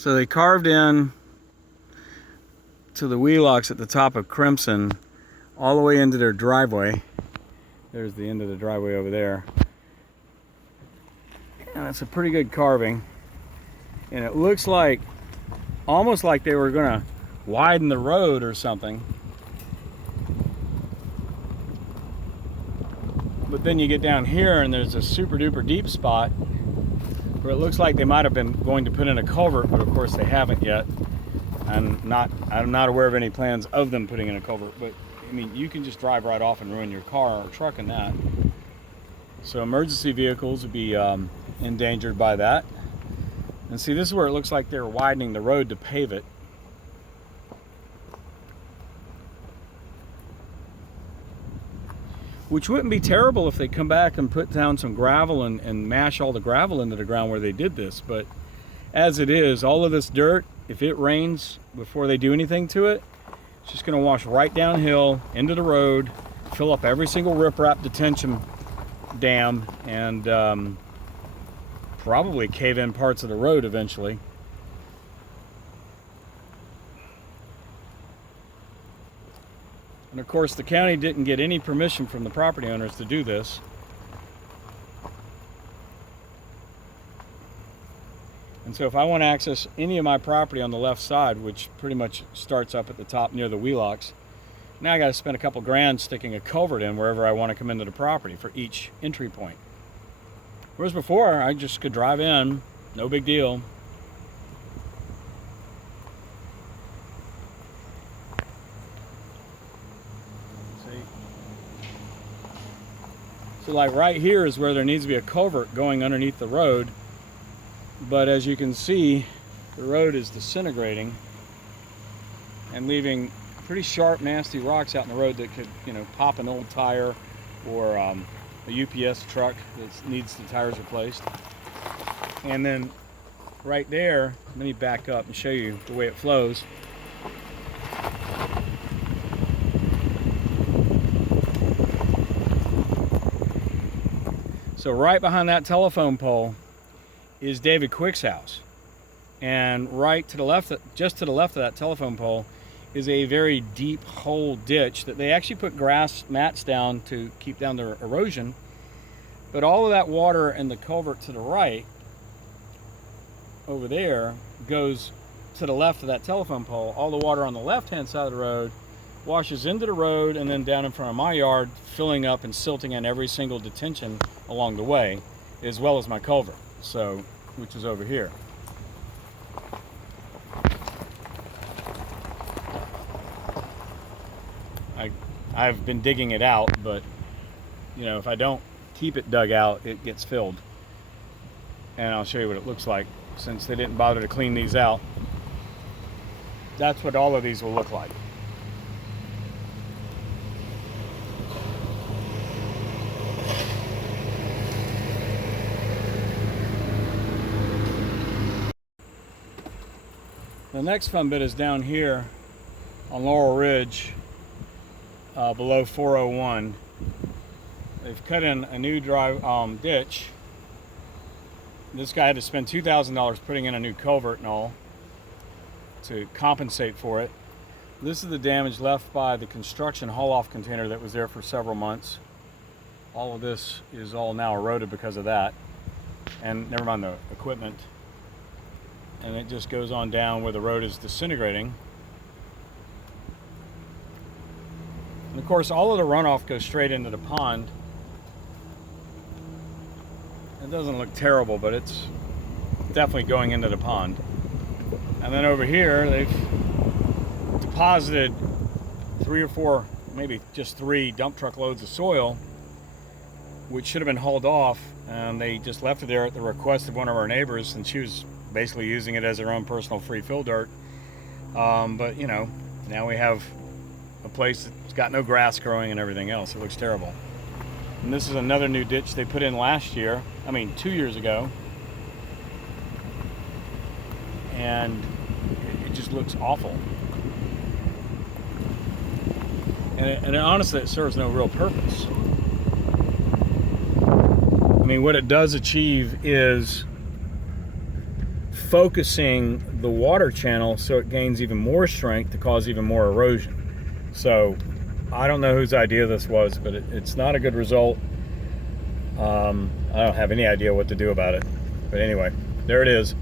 So they carved in to the wheelocks at the top of Crimson all the way into their driveway. There's the end of the driveway over there. And it's a pretty good carving. And it looks like, almost like they were gonna widen the road or something. But then you get down here and there's a super duper deep spot where it looks like they might have been going to put in a culvert, but of course they haven't yet. I'm not aware of any plans of them putting in a culvert, but I mean, you can just drive right off and ruin your car or truck in that. So emergency vehicles would be endangered by that. And see, this is where it looks like they're widening the road to pave it. Which wouldn't be terrible if they come back and put down some gravel and mash all the gravel into the ground where they did this. But as it is, all of this dirt, if it rains before they do anything to it, it's just gonna wash right downhill into the road, fill up every single riprap detention dam, and probably cave in parts of the road eventually. And of course, the county didn't get any permission from the property owners to do this. And so if I want to access any of my property on the left side, which pretty much starts up at the top near the wheelocks, now I got to spend a couple grand sticking a culvert in wherever I want to come into the property for each entry point. Whereas before, I just could drive in, no big deal. So like right here is where there needs to be a culvert going underneath the road. But as you can see, the road is disintegrating and leaving pretty sharp, nasty rocks out in the road that could, you know, pop an old tire or a UPS truck that needs the tires replaced. And then right there, let me back up and show you the way it flows. So right behind that telephone pole is David Quick's house. And right to the left, just to the left of that telephone pole, is a very deep hole ditch that they actually put grass mats down to keep down the erosion. But all of that water and the culvert to the right, over there, goes to the left of that telephone pole. All the water on the left-hand side of the road washes into the road and then down in front of my yard, filling up and silting in every single detention along the way, as well as my culvert, so, which is over here. I've been digging it out, but you know, if I don't keep it dug out, it gets filled. And I'll show you what it looks like since they didn't bother to clean these out. That's what all of these will look like. The next fun bit is down here on Laurel Ridge, below 401. They've cut in a new ditch. This guy had to spend $2,000 putting in a new culvert and all to compensate for it. This is the damage left by the construction haul-off container that was there for several months. All of this is all now eroded because of that. And never mind the equipment. And it just goes on down where the road is disintegrating. And of course, all of the runoff goes straight into the pond. It doesn't look terrible, but it's definitely going into the pond. And then over here, they've deposited 3 or 4, maybe just 3 dump truck loads of soil, which should have been hauled off, and they just left it there at the request of one of our neighbors, and she was basically using it as her own personal free fill dirt. But you know, now we have a place that's got no grass growing and everything else. It looks terrible. And this is another new ditch they put in last year, 2 years ago. And it just looks awful. And honestly, it serves no real purpose. What it does achieve is focusing the water channel so it gains even more strength to cause even more erosion. So I don't know whose idea this was, but it's not a good result. I don't have any idea what to do about it. But anyway, there it is.